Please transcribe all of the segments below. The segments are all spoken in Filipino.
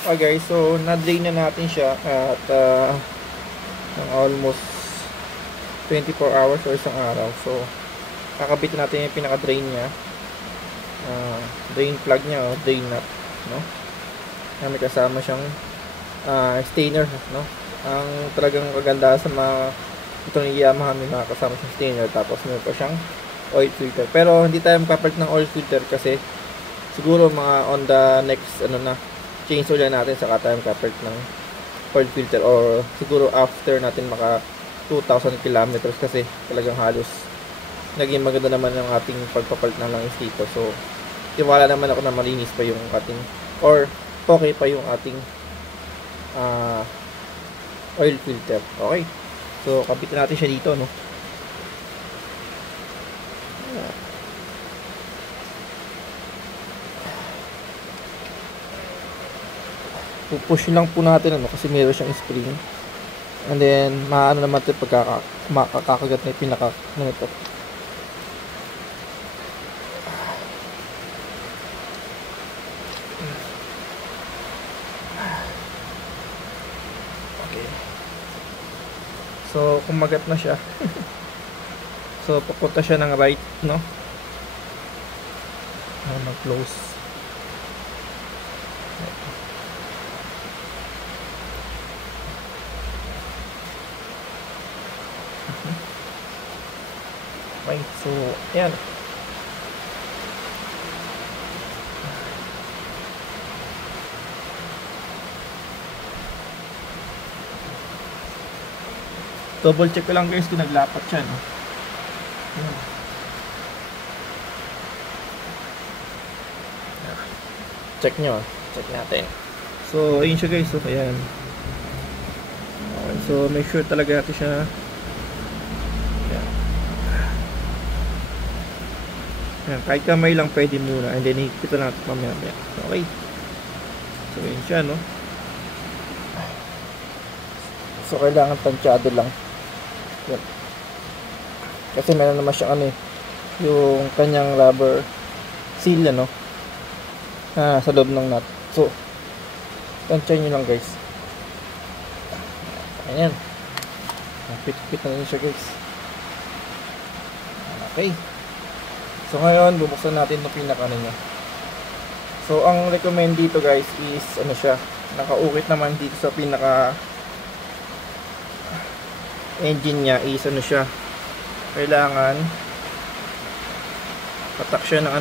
Okay guys, so na-drain na natin siya at almost 24 hours or isang araw. So kakabit natin yung pinaka-drain niya, drain plug niya o drain nut, no? May kasama siyang stainer, no? Ang talagang kaganda sa mga itong Yamaha, may mga kasama siyang stainer, tapos meron pa siyang oil filter. Pero hindi tayo makapalit ng oil filter kasi siguro mga on the next change oil natin, saka tayo makapalit ng oil filter, or siguro after natin maka 2,000 kilometers kasi talagang halos naging maganda naman ang ating pagpapalit ng langis dito. So tiwala naman ako na malinis pa yung ating, or okay pa yung ating oil filter. Okay, so kabit natin siya dito, no? Pupush lang po natin, kasi meron siyang spring, and then maano naman ito pagka makakagat na yung pinaka nito. Okay, so kumagat na siya. So papunta siya ng right, no? Mag-close. Okay, so ayan. Double check ko lang guys kung naglapat siya, no? Check nyo, check natin. So ayun siya guys, so ayan. Okay, so make sure talaga natin siya. Ayan, kahit kamay lang pwede muna, and then higpitan natin mamaya. Okay, so yun siya, no? So kailangan tansyado lang. Yan. Kasi meron naman siya yung kanyang rubber seal, no? Sa loob ng nut. So tansyahin nyo lang guys. Ayan, pit-pit na rin siya guys. Okay, so ngayon bubuksan natin yung pinaka niya. So ang recommend dito guys is siya, nakaukit naman dito sa pinaka engine niya is siya, kailangan patak siya ng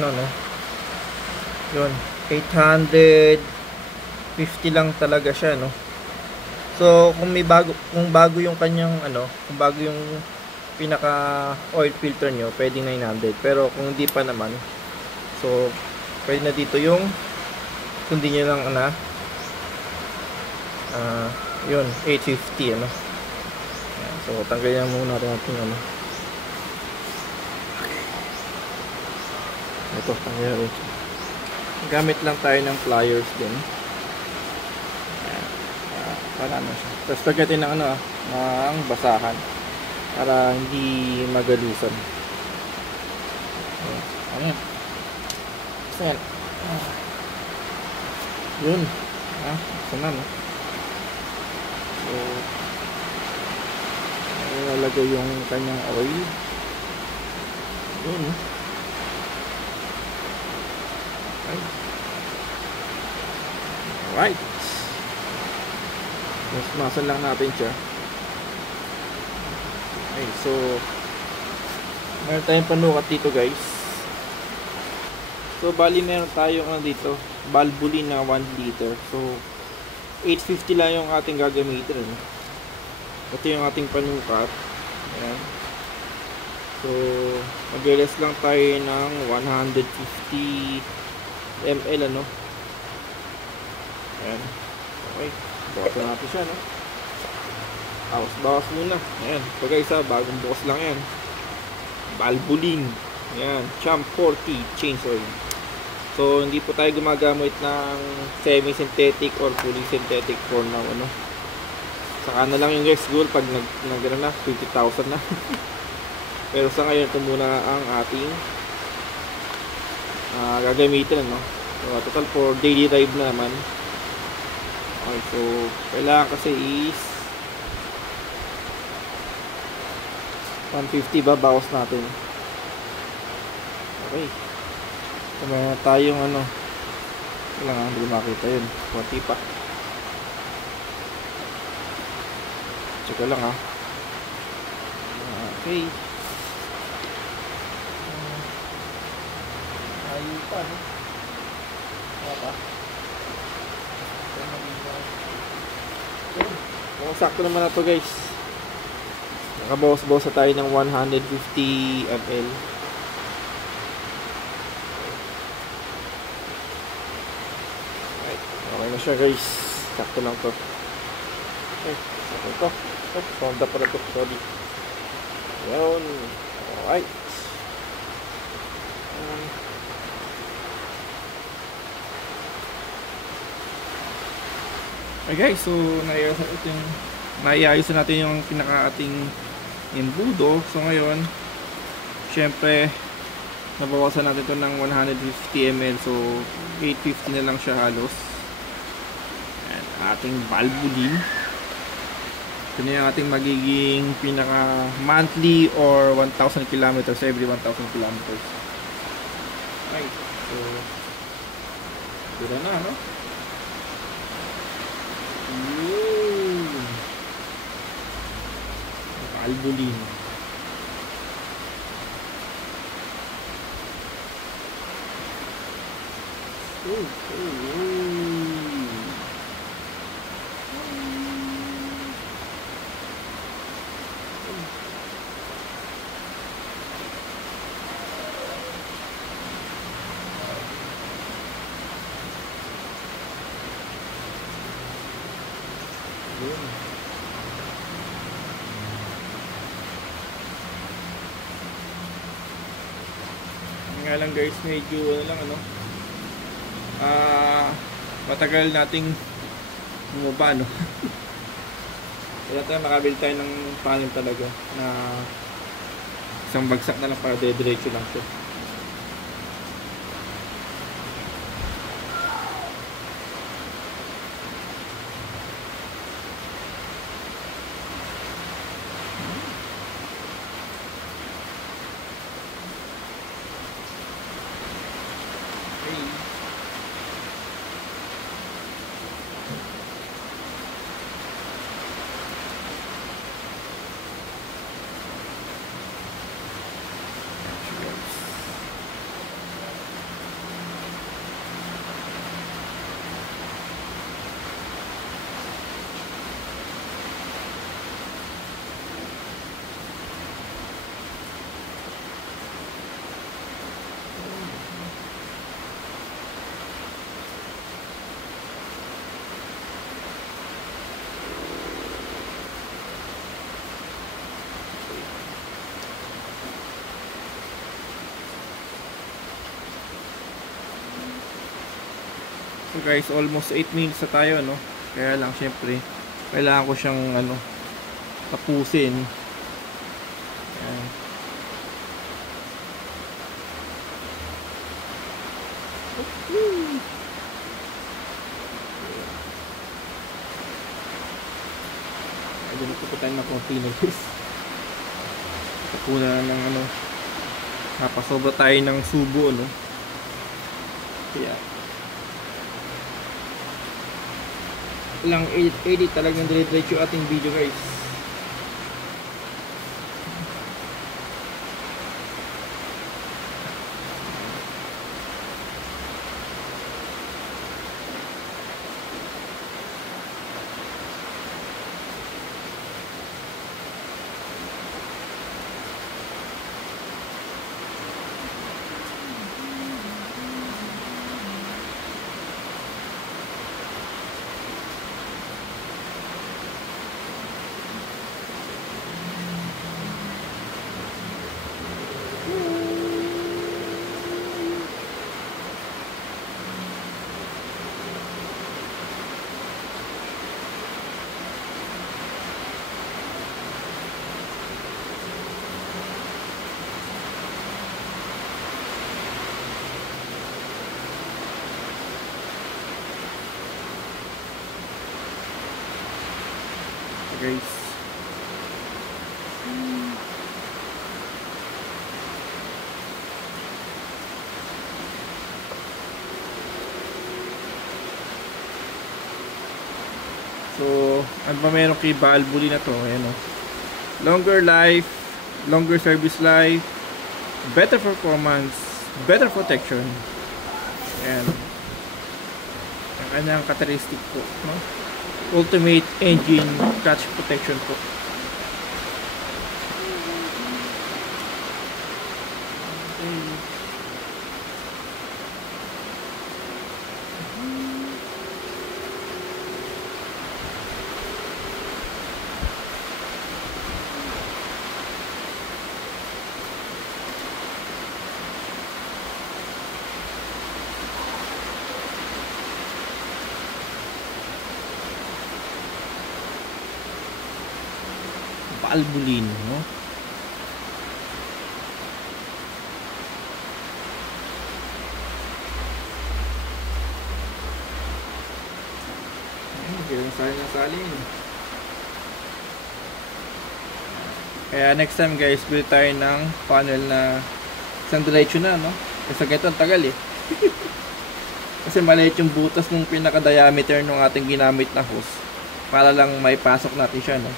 yun, 850 lang talaga siya, no? So kung bago yung kanyang kung bago yung pinaka oil filter nyo, pwedeng 900. Pero kung hindi pa naman, so pwede na dito yung kundi nyo lang yun, 850, Ayan, so tanggalin muna natin ating ito, tanggalin. Gamit lang tayo ng pliers din. Para siya. Tapos tagatin ng ng basahan para hindi magalusan. Ayan. Ayan. Yun. Sana, no? So ilalagay yung kanyang oil. Yun. Okay. Alright. Masmasan lang natin siya. Okay, so meron tayong panukat dito guys. So bali meron tayong dito Valvoline na 1 liter. So 850 lang yung ating gagamitin, Ito yung ating panukat. Ayan. So mag-rest lang tayo ng 150 ml, Ayan. Okay, bawasan natin siya, bawas muna. Ayan, ito guys, bagong bukas lang yan. Valvoline. Ayan, Champ 40 change oil. So hindi po tayo gumagamit ng semi-synthetic or fully synthetic for now, Saka na lang yung guys, siguro pag nag 50,000 na. Pero sa ngayon, ito muna ang ating gagamitin, So total for daily drive na naman. Okay, so kailangan kasi is 150 babawas natin. Okay. So may tayong ano. Kailangan hindi makita yun. Konti pa. Check lang ha. Okay. Ayun pa, no? Wala. Kung sakto naman na to guys. Nakabawas-bawas na tayo ng 150 ml. Right. Okay na siya guys. Sakto lang to. Okay. Sakto to. Oh, sonda pala to. Sorry. Yun. Alright. Okay guys, so naiayos na natin yung pinaka-ating embudo. So ngayon, syempre nabawasan natin ito ng 150 ml. So 850 na lang siya halos. Ayan, ating Valvoline. Ito na yung ating magiging pinaka monthly or 1,000 kilometers every 1,000 kilometers. Okay, so dito na, no? Valvoline. Nga lang guys, medyo ano lang ano, matagal nating bumaba, no? Kaya tayo makabili tayo ng panel talaga na isang bagsak na lang para diretso lang siya. So guys, almost 8 minutes na tayo, no? Kaya lang syempre kailangan ko siyang ano, tapusin. Ayan. Ayun, puputan na konti na guys. Tapunan ng ano, napasobra tayo ng subo, no? Kaya lang edit talagang dire-diretso ating video guys. guys. So, ano ba meron kay Valvoline na to? Ayan o. Longer life, longer service life, better performance, better protection. Ayan. Ang kanyang characteristic po, no? Ultimate engine clutch protection po. Valvoline, no? Ayun, salin. Kaya next time guys, bili tayo ng panel na isang diretso na, no? Kasi ganito ang tagal eh. Kasi maliit yung butas ng pinaka-diameter ng ating ginamit na hose para lang may pasok natin siya, no?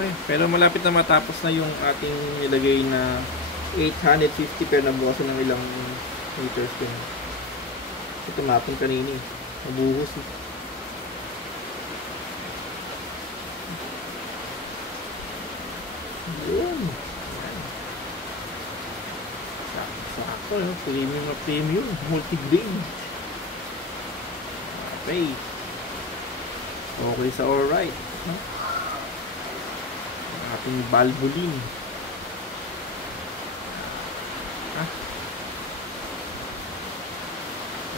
Okay, pero malapit na matapos na yung ating nilagay na 850 pero nabukasan ng ilang meters din. Ito tumapon kanina eh. Nabuhos eh. Yun. Sakto, no? Premium na premium. Multi-grain. Okay. Okay sa alright. Huh? Ating Valvoline.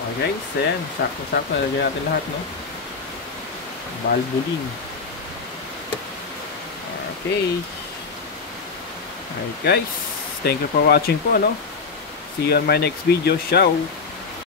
Okay guys, ayan. Sakto-sakto nalagyan natin lahat, no? Valvoline. Okay. Alright guys, thank you for watching po, no? See you on my next video. Ciao!